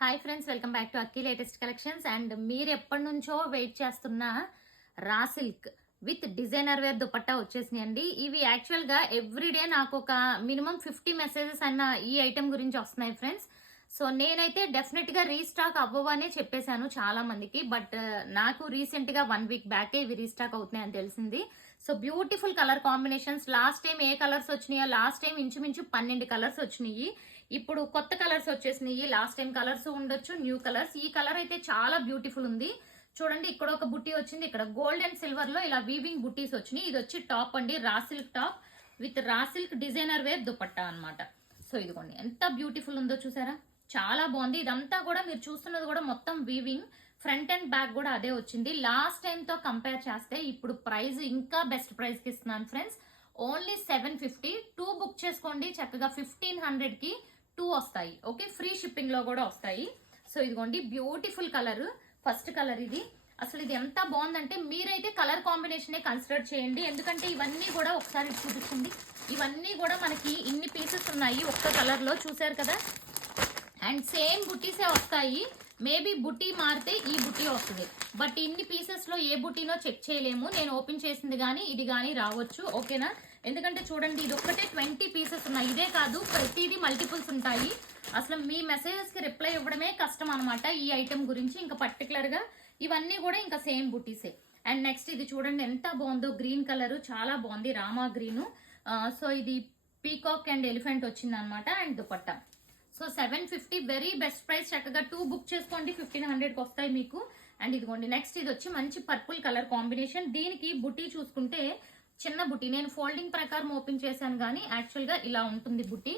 Hi friends, welcome back to Akki latest collections. And మీరు ఎప్పటి నుంచో వెయిట్ చేస్తున్న raw silk with designer wear dupatta వచ్చేసినాయండి. ఇవి యాక్చువల్గా ఎవ్రీడే నాకు ఒక మినిమం 50 మెసేజెస్ అన్న ఈ ఐటెం గురించి వస్తున్నాయి ఫ్రెండ్స్. సో నేనైతే డెఫినెట్ గా రీస్టాక్ అవ్వవనే చెప్పేశాను చాలా మందికి. బట్ నాకు రీసెంట్ గా 1 వీక్ బ్యాక్ ఇవి రీస్టాక్ అవుతున్నాయని తెలిసింది. So beautiful colour combinations. Last time ఏ కలర్స్ వచ్చినాయో, లాస్ట్ టైం ఇంచుమించు 12 కలర్స్ వచ్చినాయి. ఇప్పుడు కొత్త కలర్స్ వచ్చేసినాయి. లాస్ట్ టైం కలర్స్ ఉండొచ్చు, న్యూ కలర్స్. ఈ కలర్ అయితే చాలా బ్యూటిఫుల్ ఉంది. చూడండి, ఇక్కడ ఒక బుట్టి వచ్చింది. ఇక్కడ గోల్డ్ అండ్ సిల్వర్ లో ఇలా వీవింగ్ బుట్టీస్ వచ్చినాయి. ఇది వచ్చి టాప్ అండి, raw silk top with raw silk designer wear dupatta అన్నమాట. సో ఇదిగోండి, ఎంత బ్యూటిఫుల్ ఉందో చూసారా, చాలా బాగుంది. ఇదంతా కూడా మీరు చూస్తున్నది కూడా మొత్తం వీవింగ్. ఫ్రంట్ అండ్ బ్యాక్ కూడా అదే వచ్చింది. లాస్ట్ టైం తో కంపేర్ చేస్తే ఇప్పుడు ప్రైస్ ఇంకా బెస్ట్ ప్రైస్ కి ఇస్తున్నాను ఫ్రెండ్స్. ఓన్లీ 750. 2 బుక్ చేసుకోండి చక్కగా. 1500 కి 2 వస్తాయి. ఓకే, ఫ్రీ షిప్పింగ్ లో కూడా వస్తాయి. సో ఇదిగోండి, బ్యూటిఫుల్ కలర్. ఫస్ట్ కలర్ ఇది. అసలు ఇది ఎంత బాగుందంటే మీరైతే కలర్ కాంబినేషన్ కన్సిడర్ చేయండి. ఎందుకంటే ఇవన్నీ కూడా ఒకసారి చూపించండి. ఇవన్నీ కూడా మనకి ఇన్ని పీసెస్ ఉన్నాయి ఒక్క కలర్ లో, చూసారు కదా. అండ్ సేమ్ బుట్టీసే వస్తాయి. మేబీ బుట్టి మారితే ఈ బుట్టి వస్తుంది. బట్ ఇన్ని పీసెస్ లో ఏ బుట్టీనో చెక్ చేయలేము. నేను ఓపెన్ చేసింది కానీ ఇది కానీ రావచ్చు. ఓకేనా, ఎందుకంటే చూడండి, ఇది ఒక్కటే 20 పీసెస్ ఉన్నాయి. ఇదే కాదు, ప్రతిదీ మల్టిపుల్స్ ఉంటాయి. అసలు మీ మెసేజెస్ కి రిప్లై ఇవ్వడమే కష్టం అనమాట ఈ ఐటెం గురించి. ఇంకా పర్టికులర్ గా ఇవన్నీ కూడా ఇంకా సేమ్ బుట్టీసే. అండ్ నెక్స్ట్ ఇది చూడండి ఎంత బాగుందో, గ్రీన్ కలర్ చాలా బాగుంది, రామా గ్రీన్. సో ఇది పీకాక్ అండ్ ఎలిఫెంట్ వచ్చింది అనమాట. And dupatta. So 750 very best price. చక్కగా 2 బుక్ చేసుకోండి, 1500 కి వస్తాయి మీకు. అండ్ ఇదిగోండి, నెక్స్ట్ ఇది వచ్చి మంచి పర్పుల్ కలర్ కాంబినేషన్. దీనికి బుట్టి చూసుకుంటే చిన్న బుట్టి. నేను ఫోల్డింగ్ ప్రకారం ఓపెన్ చేశాను కానీ యాక్చువల్ గా ఇలా ఉంటుంది బుట్టి.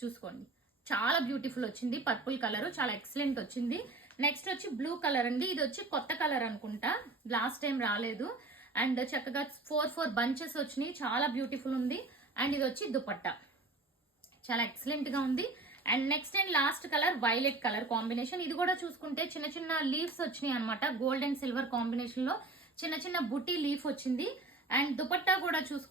చూసుకోండి, చాలా బ్యూటిఫుల్ వచ్చింది. పర్పుల్ కలర్ చాలా ఎక్సలెంట్ వచ్చింది. నెక్స్ట్ వచ్చి బ్లూ కలర్ అండి. ఇది వచ్చి కొత్త కలర్ అనుకుంటా, లాస్ట్ టైం రాలేదు. అండ్ చక్కగా 4 బంచెస్ వచ్చినాయి, చాలా బ్యూటిఫుల్ ఉంది. అండ్ ఇది వచ్చి దుపట్టా, చాలా ఎక్సలెంట్ గా ఉంది. And next and last colour violet colour combination. ఇది కూడా చూసుకుంటే చిన్న చిన్న లీవ్స్ వచ్చినాయి అనమాట. గోల్డ్ అండ్ సిల్వర్ కాంబినేషన్ లో చిన్న చిన్న బుట్టి లీఫ్ వచ్చింది. అండ్ దుపట్టా కూడా చూసుకుంటే